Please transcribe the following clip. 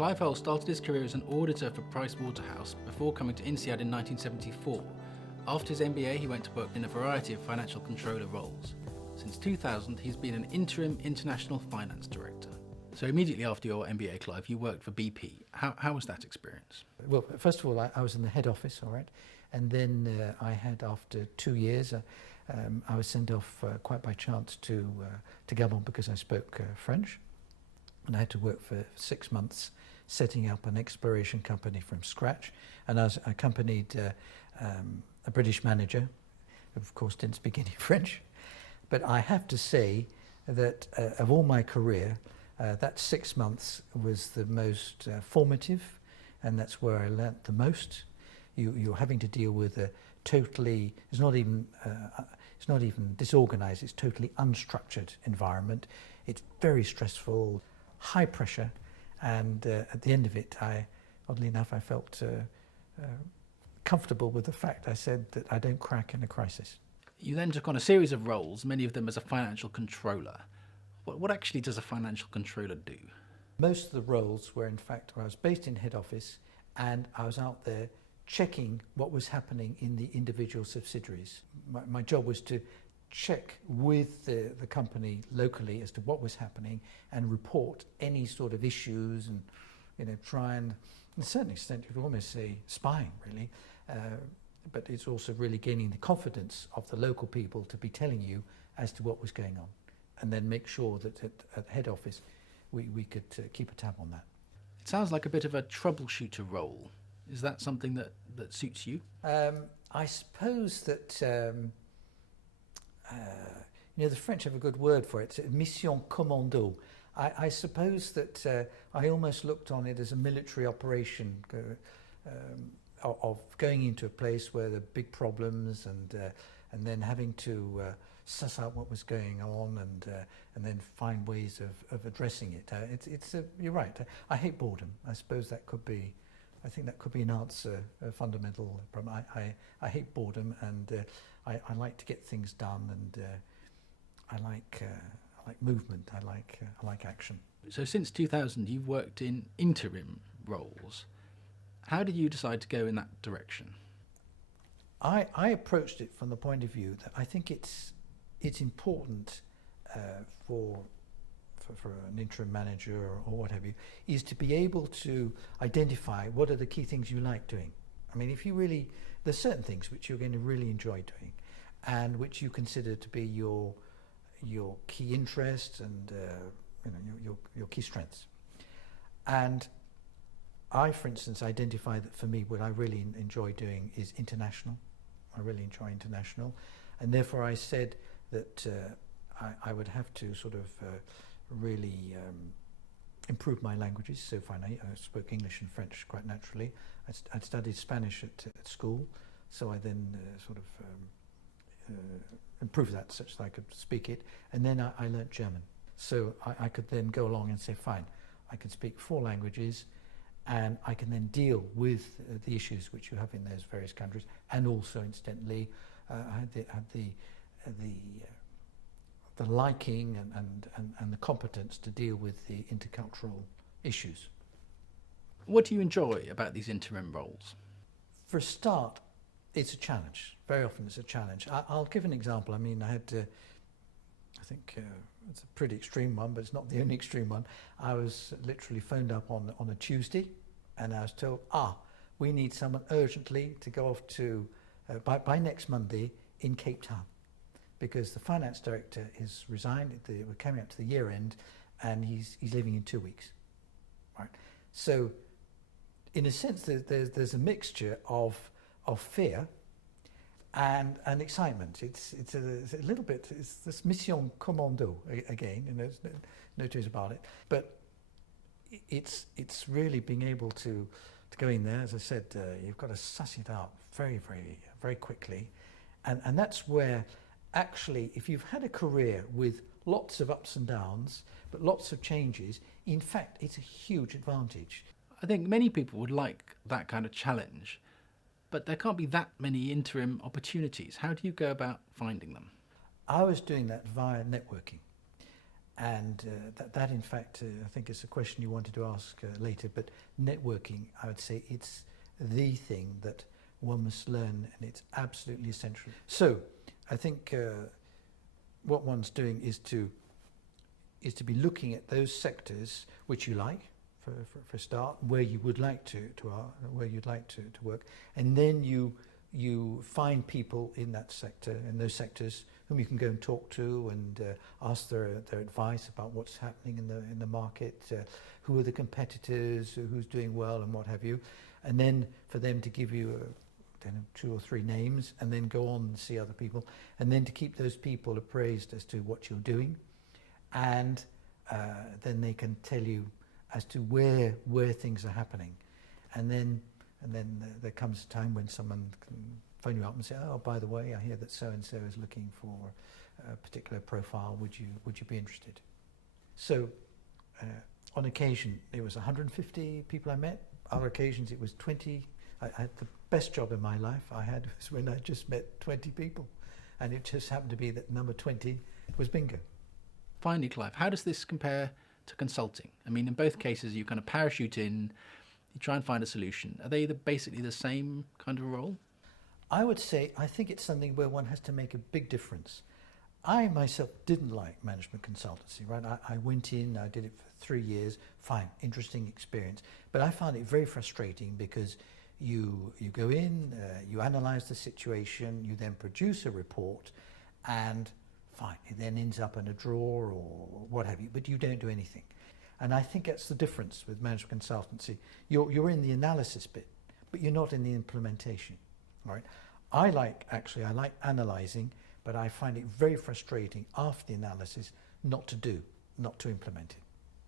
Clive Hole started his career as an auditor for Price Waterhouse before coming to INSEAD in 1974. After his MBA, he went to work in a variety of financial controller roles. Since 2000, he's been an interim international finance director. So immediately after your MBA, Clive, you worked for BP. How was that experience? Well, first of all, I was in the head office, all right, and then I had, after 2 years, I was sent off quite by chance to Gabon because I spoke French, and I had to work for 6 months setting up an exploration company from scratch, and I was accompanied a British manager, who of course didn't speak any French, but I have to say that of all my career, that 6 months was the most formative, and that's where I learnt the most. You're having to deal with a totally, it's not even disorganized, it's totally unstructured environment. It's very stressful, high pressure, and at the end of it, oddly enough, I felt comfortable with the fact I said that I don't crack in a crisis. You then took on a series of roles, many of them as a financial controller. What actually does a financial controller do? Most of the roles were, in fact, where I was based in head office and I was out there checking what was happening in the individual subsidiaries. My job was to check with the company locally as to what was happening and report any sort of issues and, try and, to a certain extent, you could almost say spying, really. But it's also really gaining the confidence of the local people to be telling you as to what was going on, and then make sure that at head office we could keep a tab on that. It sounds like a bit of a troubleshooter role. Is that something that suits you? I suppose that, the French have a good word for it, it's mission commando. I suppose that I almost looked on it as a military operation, of going into a place where there are big problems and then having to suss out what was going on and then find ways of addressing it. You're right. I hate boredom. I suppose that could be. I think that could be an answer, a fundamental problem. I hate boredom, and I like to get things done, and I like movement. I like action. So since 2000, you've worked in interim roles. How did you decide to go in that direction? I approached it from the point of view that I think it's important for an interim manager or what have you, is to be able to identify what are the key things you like doing. I mean, there's certain things which you're going to really enjoy doing and which you consider to be your key interests and your key strengths. And I, for instance, identify that for me what I really enjoy doing is international. I really enjoy international, and therefore I said that I would have to sort of really improve my languages. So far, I spoke English and French quite naturally. I'd studied Spanish at school, so I then improved that such that I could speak it, and then I learnt German. So I could then go along and say, fine, I can speak 4 languages, and I can then deal with the issues which you have in those various countries, and also, incidentally, I had the liking and the competence to deal with the intercultural issues. What do you enjoy about these interim roles? For a start, it's a challenge. Very often it's a challenge. I'll give an example. I mean, I had to, I think it's a pretty extreme one, but it's not the only extreme one. I was literally phoned up on a Tuesday, and I was told, we need someone urgently to go off to, by next Monday in Cape Town, because the finance director has resigned. We're coming up to the year end, and he's leaving in 2 weeks. Right. So, in a sense, there's a mixture of fear and excitement. It's a little bit. It's this mission commando again. No two ways about it. But it's really being able to go in there. As I said, you've got to suss it out very, very, very quickly, and that's where. Actually, if you've had a career with lots of ups and downs, but lots of changes, in fact, it's a huge advantage. I think many people would like that kind of challenge, but there can't be that many interim opportunities. How do you go about finding them? I was doing that via networking. And that in fact, I think is a question you wanted to ask later, but networking, I would say it's the thing that one must learn, and it's absolutely essential. So I think what one's doing is to be looking at those sectors which you like for a start, where you would like to work, and then you find people in that sector, in those sectors, whom you can go and talk to and ask their advice about what's happening in the market, who are the competitors, who's doing well, and what have you, and then for them to give you 2 or 3 names, and then go on and see other people, and then to keep those people appraised as to what you're doing, and then they can tell you as to where things are happening, and then there comes a time when someone can phone you up and say, oh, by the way, I hear that so and so is looking for a particular profile. Would you be interested? So on occasion it was 150 people I met. Other occasions it was 20. I had the best job in my life I had was when I just met 20 people, and it just happened to be that number 20 was bingo. Finally, Clive, how does this compare to consulting? I mean, in both cases, you kind of parachute in, you try and find a solution. Are they basically the same kind of role? I would say, I think it's something where one has to make a big difference. I myself didn't like management consultancy, right? I went in, I did it for 3 years, fine, interesting experience. But I found it very frustrating because you go in, you analyse the situation, you then produce a report, and fine, it then ends up in a drawer or what have you, but you don't do anything. And I think that's the difference with management consultancy. You're in the analysis bit, but you're not in the implementation, all right? I like analysing, but I find it very frustrating after the analysis not to implement it.